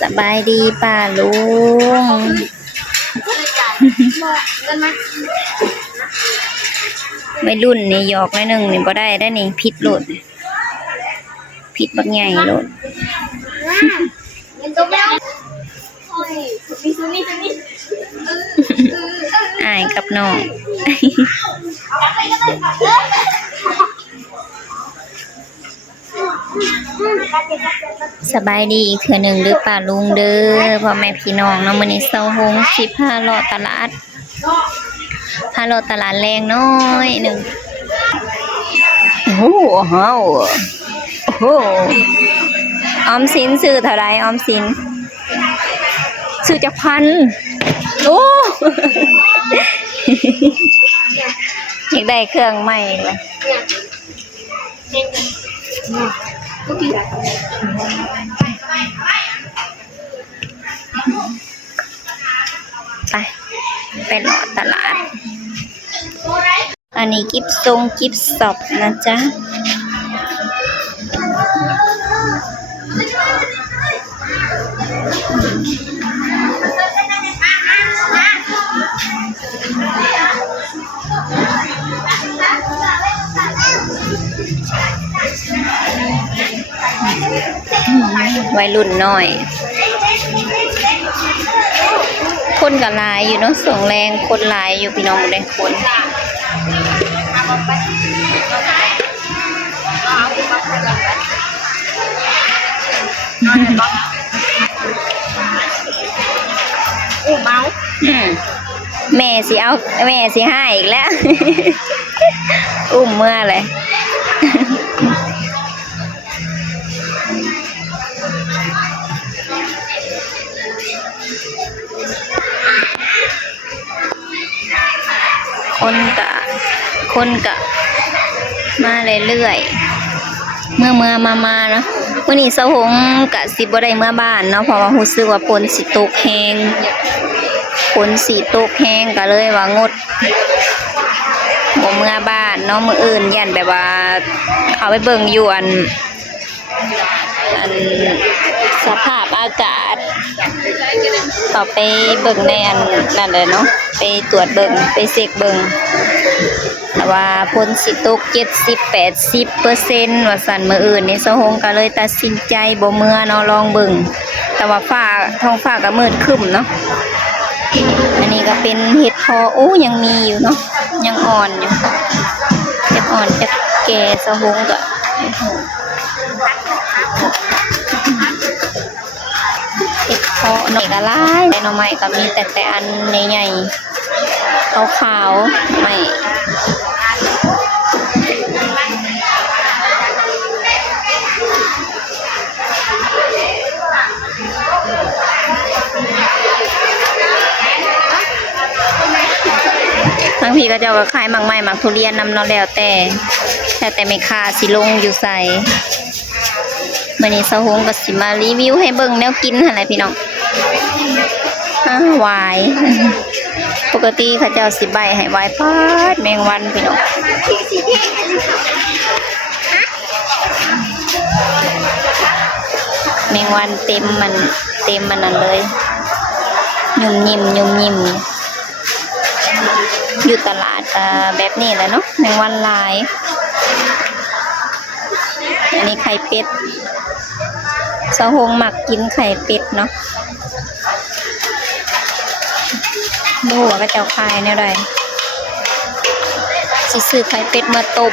สบายดีป้าลุงไม่รุ่นนี่หยอกหนึ่งนี่บ่ได้นี่ผิดโหลดผิดบักใหญ่โหลดอายกับน้องสบายดีอีกเทื่อหนึ่งเด้อป้าลุงเด้อพ่อแม่พี่น้องเนาะมื้อนี้เช้าหงสิพาเลาะตลาดแรงน้อยหนึ่งโอ้โหโอ้โหออมสินซื้อเท่าไรออมสินซื้อจากพันโอ้อยากได้เครื่องใหม่เลยไปเลาะตลาดอันนี้กิฟสอบนะจ๊ะวัยรุ่นน้อยคนกับลายอยู่เนาะส่งแรงคนลายอยู่พี่น้องเลยคนเมาแม่สิให้อีกแล้วอุ้มเมื่อเลยคนกะมาเรื่อยๆเมื่อมาเนาะวันนี้เช้าหงกะสิบ่ได้เมื่อบ้านเนาะเพราะว่ารู้สึกว่าฝนสิตกแห้งก็เลยว่างดบ่เมื่อบ้านเนาะมื้ออื่นยันแบบว่าเขาไปเบิ่งอยู่อันสภาพอากาศต่อไปเบิ่งในอันนั่นเลยเนาะไปตรวจเบิ่งไปเช็คเบิ่งแต่ว่าฝนสิตก 70-80% ว่าสั่นมื้ออื่นนี่เช้าหงก็เลยตัดสินใจบ่เมื่อเนาะลองเบิ่งแต่ว่าท้องฟ้าก็มืดครึ้มเนาะอันนี้ก็เป็นเห็ดพอโอ้ยังมีอยู่เนาะยังอ่อนอยู่จะอ่อนจะแก่เช้าหงก็เห็ดพอหน่อยก็หลายแต่หน่อไม้ก็มีแต่อันใหญ่ๆขาวๆไม่บางทีก็จะเอาขายหมักไม้หมักทุเรียนนำเนาะแล้วแต่ไม่ค่าสิลงอยู่ใส่มื้อนี้เช้าหงก็สิมารีวิวให้เบิ่งแนวกินหั่นแหละพี่น้องวายปกติเขาเจ้าสิใบให้วายพาดแมงวันพี่น้องแมงวันเต็มมันนั่นเลยยุ่มยิ้มอยู่ตลาดแบบนี้แหละเนาะแมงวันลายอันนี้ไข่เป็ดเช้าหงหมักกินไข่เป็ดเนาะดูว่าก็เจ้าคายเนี่ยไรสิซื้อไข่เป็ดมาต้ม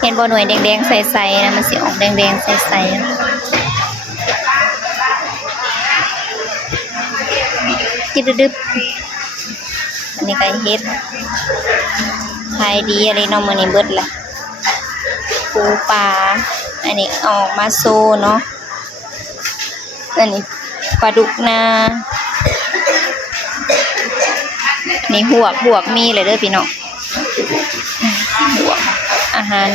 เห็นบ่หน่วยแดงๆใสๆนะมันสิออกแดงๆใสๆจิบดึบอันนี้ไก่เฮ็ดขายดีอะไรเนาะมื้อนี้เบิดละปูปลาอันนี้ออกมาโซเนาะอันนี้ปลาดุกนานี่หวกมีเลยเด้อพี่น้องหวกอาหาร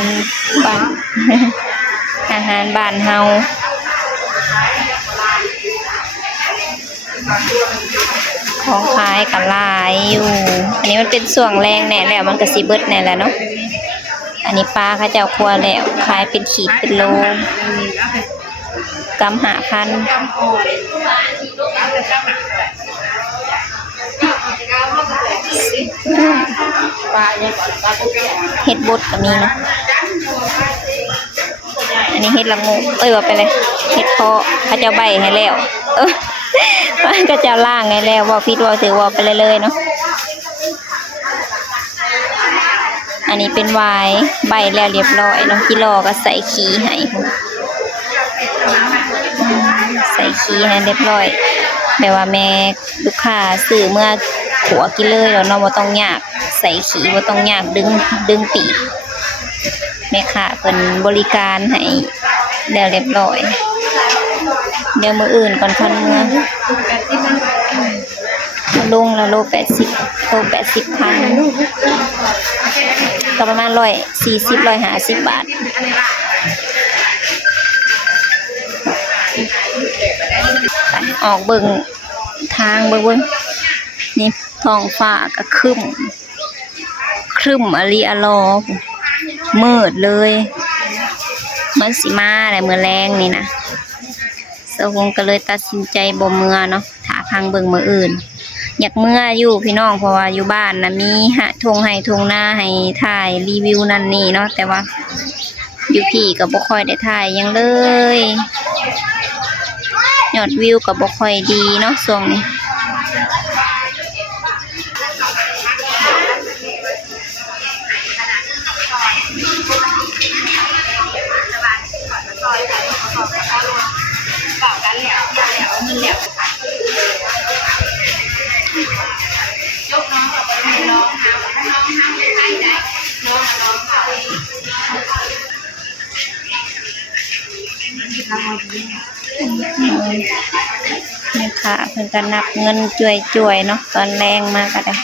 บ้านเฮาของขายกันหลายอยู่อันนี้มันเป็นส่วงแรงแน่แล้วมันก็สิเบิดแน่แล้วเนาะอันนี้ปลาเขาเจ้าครัวแล้วขายเป็นขีดเป็นโล กำ5,000เฮ็ดบดก็มีนะอันนี้เฮ็ดละงูว่าไปเลยเฮ็ดเพาะเขาเจ้าใบให้แล้วก็จะล่างให้แล้วว่าผิดว่าถือว่าไปเลยเนาะอันนี้เป็นวายใบแล้วเรียบร้อยเนาะกิโลก็ใส่ขี้ให้ใส่ขี้ให้เรียบร้อยแบบว่าแม่ลูกค้าซื้อเมื่อขัวกินเลยแล้วเนาะบ่ต้องยากใส่ขี้บ่ต้องยากดึงปีกแม่ค้าเพิ่นบริการให้แล้วเรียบร้อยเดี๋ยวมื้ออื่นก่อนคันเมื่อลงละโล80 พันก็ประมาณ140-150 บาทออกเบิ่งทางเบิ่งนี่ท้องฟ้าก็ครึ้มอลีอลอมืดเลยมันสิมาได้มื้อแรงนี่นะสะวงก็เลยตัดสินใจบ่เมื่อเนาะถ้าพังเบิ่งมื้ออื่นอยากเมื่ออยู่พี่น้องเพราะว่าอยู่บ้านนะมีทงนาให้ถ่ายรีวิวนั่นนี่เนาะแต่ว่าอยู่พี่ก็บ่ค่อยได้ถ่ายยังเลยยอดวิวก็บ่ค่อยดีเนาะช่วงนี้แม่ค้าเพิ่นก็นับเงินจ่วยๆเนาะตอนแรงมากก็ได้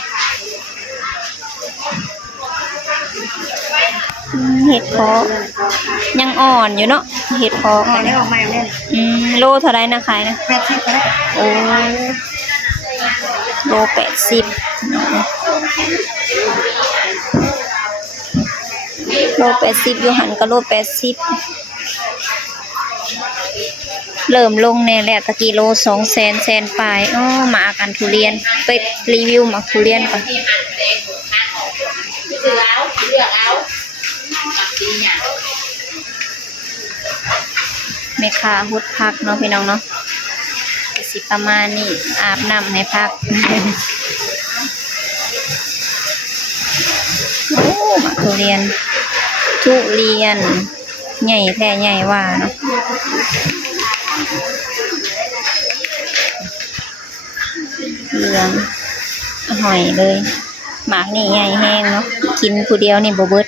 เห็ดเพาะยังอ่อนอยู่เนาะเห็ดเพาะกันได้ออกมาแล้วโลเท่าไรนะขายนะ80ก็ได้โอ้โล80อยู่หันก็โล80เริ่มลงแน่แหละตะกี้โล200,000 แสนปลายมากันทุเรียนไปรีวิวหมักทุเรียนก่อนแม่ค้าฮุดพักเนาะพี่น้องเนาะสิประมาณนี้อาบน้ำให้พักหมักทุเรียนใหญ่แท้ใหญ่ว่าเนาะเหลืองหอยเลยหมากนี่ใหญ่แห้งเนาะกินผู้เดียวนี่บ่เบิด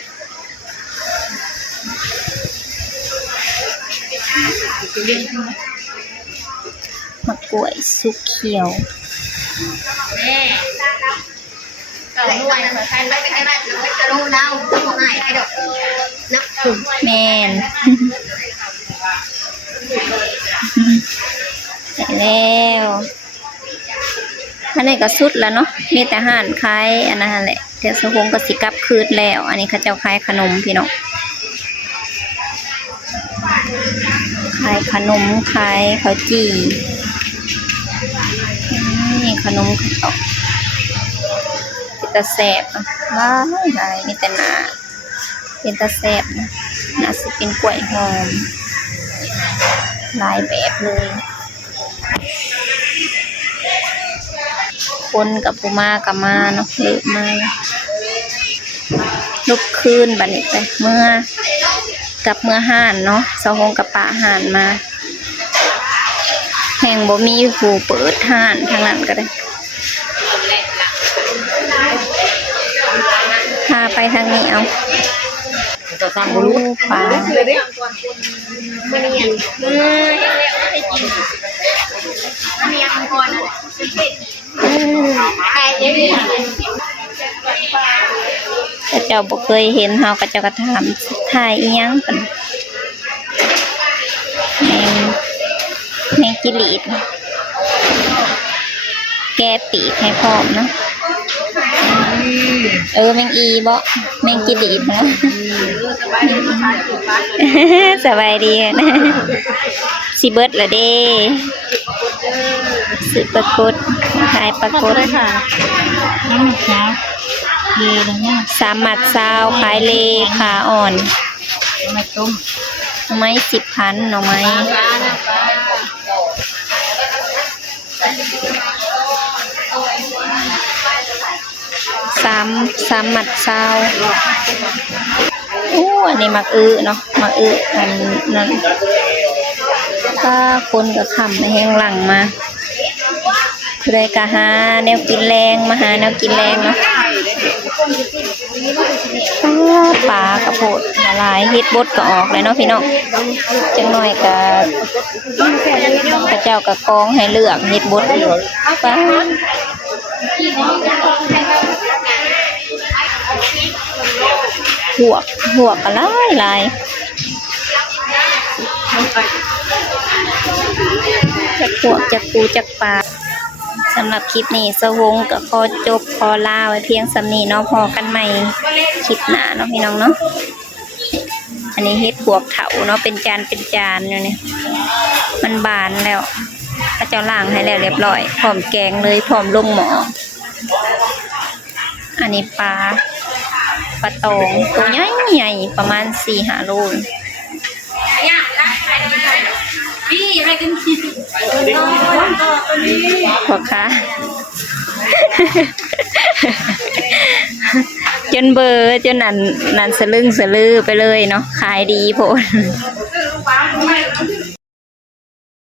มะกล้วยสุกเขียวแม่นแล้วอันนี้ก็สุดแล้วเนาะมีแต่ห่านขายอันนั้นแหละเดี๋ยวสะพงก็สิกลับคืนแล้วอันนี้เขาเจ้าขายขนมพี่น้องขายขนมขายข้าวจี่นี่ขนมข้าวเป็นตาแสบหลายมีแต่หนาเป็นตาแสบนะน่าสิเป็นกล้วยหอมหลายแบบเลยคนกับปูมากับมาเนาะเยอะมากลุกคืนบัดนี้ไปเมื่อห่านเนาะสะฮงกับปะห่านมาแห่งบ่มีผู้เปิดห่านทางนั้นก็ได้พาไปทางนี้เอาปลาเจ้าบ่เคยเห็นเฮาก็เจ้าก็ถามถ่ายอีหยังกันแมงกิลีดแกปีกให้พร้อมเนาะแมงอีบ่แมงกิลีดนะสบายดีนะ สิเบิดละเด้ซื้อปลากดขายปลากดค่ะ น้ำหมักเช้าเย็นเนี่ย 3 หมัดซาวขายเลขาอ่อน มาต้ม หน่อไม้10,000หน่อไม้สามหมัดซาวอันนี้มักเนาะมักอันนั้นถ้าคนก็ขำแห้งหลังมาผู้ใดก็หาแนวกินแรงมาหาแนวกินแรงเนาะปลากระโพดละลายเฮ็ดบดก็ออกเลยเนาะพี่น้องจังหน่อยก็พระเจ้าก็กองให้เลือกเฮ็ดบดปลาหัวก็หลายจักพวกจักปูจักปลาสำหรับคลิปนี้สวงก็ขอจบขอลาไว้เพียงสำนี้เนาะพอกันใหม่คลิปหน้าเนาะพี่น้องเนาะอันนี้เฮ็ดพวกเถาเนาะเป็นจานอยู่เนี่ยมันบานแล้วพระเจ้าล้างให้แล้วเรียบร้อยพร้อมแกงเลยพร้อมลงหม้ออันนี้ปลาตองตัวใหญ่ประมาณ 4-5 โลพี่ให้กันทีพอค่ะ จนเบอร์จนนั่นสะลึงสะลือไปเลยเนาะขายดีโพด